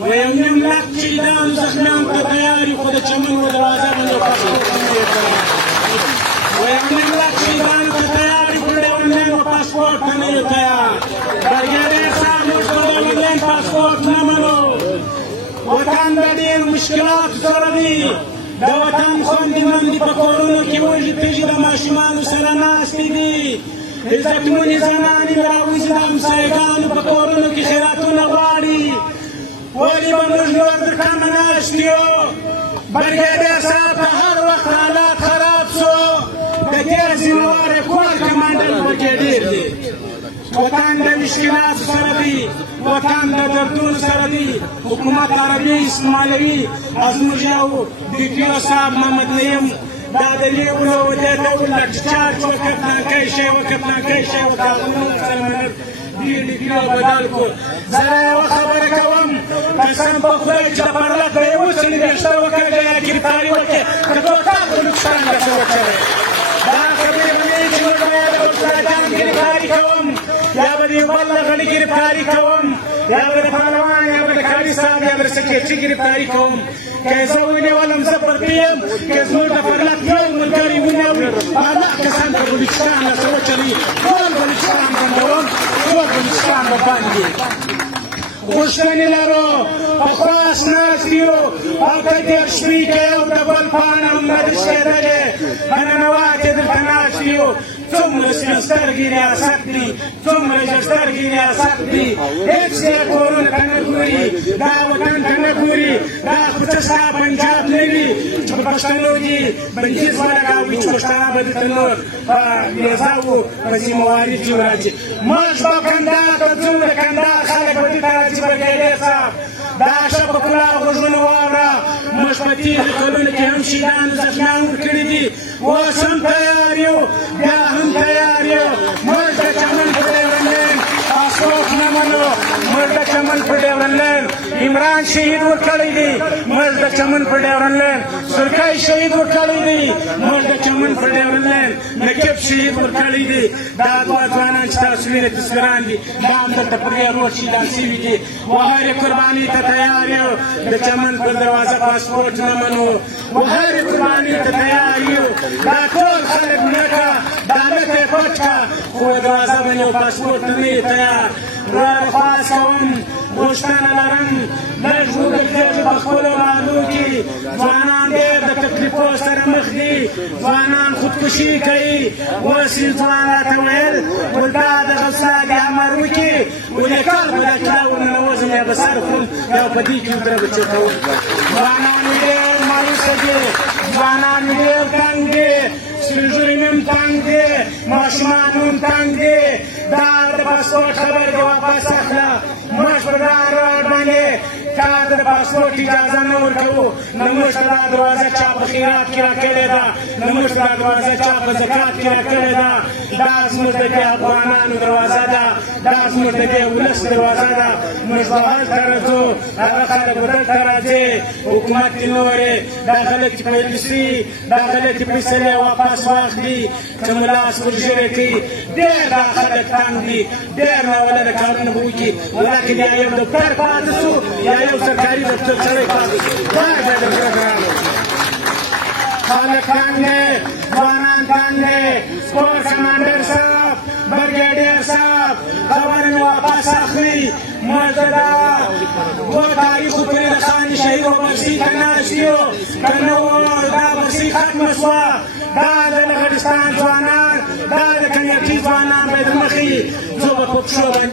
ويوم نملك شيدان زخمان كتياري خد چمن ودروازه بند پاسپورت ويوم نملك شيدان كتياري خد ونن پاسپورت نہیں تیار برگردے صاحب مشکل ونن پاسپورت نہ منو وطن بدیر مشکلات سردی دا وطن خوندی مندی پکورونو کی وجی تجی دا ماشمانو سر ناستی دی عزتمونی زنانی براوزی دا همسایگانو پکورونو کی خیراتو نغواری ولی بموج نور در کم ناشتیو برگردے صاحب هر وقت حالات خراب سو دا تیزی نوار کول کماندل برگردیر دی وطن دا مشکلات سردی وطن دا دردون سردی حکومت عربی اسماعیلوی از مجاو دیکیو صاحب محمد نیم دا دلیبونو ودیتا ولک چارچ وکتنان کیشه وکتنان کیشه وکتنان سلمنر دیر دیکیو بدل کو زرا و خبر کوم قسم بخوری چه پرلک بیوسنی بیشتر وکر گیا گرفتاری وکر کتو تاک لکشتان گسو وچره دا کبیر نیچ وکر وکتان گرفتاری کوم یا بدی بلغنی گرفتاری کوم یا بدی پهلوان یا بدی کالیستان یا بدی سکیچی گرفتاری کوم که زوینه ولم زبر بیم که زور دفرلت یوم الگری ونیوی الله کسان در بلوچستان نسو چلی کل بلوچستان بندوان کل بلوچستان ببندی خوشتنی لرو پخواست ناستیو او کدیر شوی که او دبل پانم ندشته داره هننوات در تناشتیو ثم سنسترگی ریاست دی ثم رجسترگی ریاست دی ایک سے کورون کنگوری دا وطن کنگوری دا خچستا پنجاب نوی پشتنو دی بنجیز ورگاوی چوشتانا بدتنو نیزاو پسی مواری جوراجی مش با کندار تزور کندار خالق بدتاجی برگیده صاحب دا شب کلا غجون وارا مش پتیز کلون که هم شیدان زخمان ورکڑی دی واسم تیاریو یا هم تیاریو مرد چمن پڑیورنلین پاسپورت نمانو مرد چمن پڑیورنلین عمران شهید ورکڑی دی مرد چمن پڑیورنلین سرکای شهید ورکڑی دی مرد چمن پڑیورنلین نکب شهید ورکڑی دی دا دوا جوانان چتا سویر تسکران دی دام در تپرگی روش شیدان سیوی دی وهر قربانی تا تیاریو دا چمن پر دروازه پاسپورت نمانو وهر قربانی تا تیاریو دا کول خلق نکا دانت پچکا خود دروازه بنیو پاسپورت نمی تیار روی خواست کوم گوشتن لرن مجبور کتیج بخول رادو کی زوانان دیر دا تکلیفو سر مخ دی زوانان خودکشی کئی وسی زوانا تویل ولدا دا غصا دی عمرو کی ولکال بلکلاو ننوزم یا بسر خون یا پدی کی در بچه کون زوانان دیر مایوس دی زوانان دیر تنگ دی سنجوریم تنگ دی ماشمانون تنگ دی دار پاسپورت خبر دی واپس اخلا مشبردار بنده کار د پاسپورت اجازه نه ورکوو نموږ ته دا دروازه چا په خیرات کې راکړې ده نموږ ته دا دروازه چا په زکات کې راکړې ده دا زموږ د دې افغانانو دروازه ده دا زموږ د دې ولس دروازه ده موږ به هلته راځو هغه خلک به دلته راځي حکومت دې نه ورې دا خلک چې پیسې دا خلک چې پیسې واپس واخلي چې ملاس ورژېړې کړي ډېر دا خلک تنګ دي ډېر ناولده کارونه به وکړي ولکن یا یو دفتر پاتې شو یا یو سرکاري دفتر سړی پاتې شو دا دی د ګرانو خلک تنګ دی ځوانان تنګ دی سپور کمانډر صاحب برګیډیر صاحب خبره مې واپس اخلي موږ دا دو تاریخو پرې د خان شهید و برسي که ناستیو که نه و دا برسي ختمه شوه دا د لغړستان ځوانان دا د کنیکي ځوانان باید مخې زه به په پښو